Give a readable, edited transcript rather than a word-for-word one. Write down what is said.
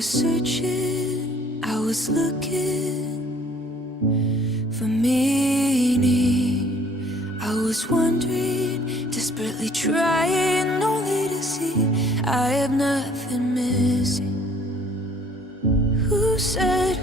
was searching, I was looking for meaning. I was wondering, desperately trying only to see I have nothing missing. Who said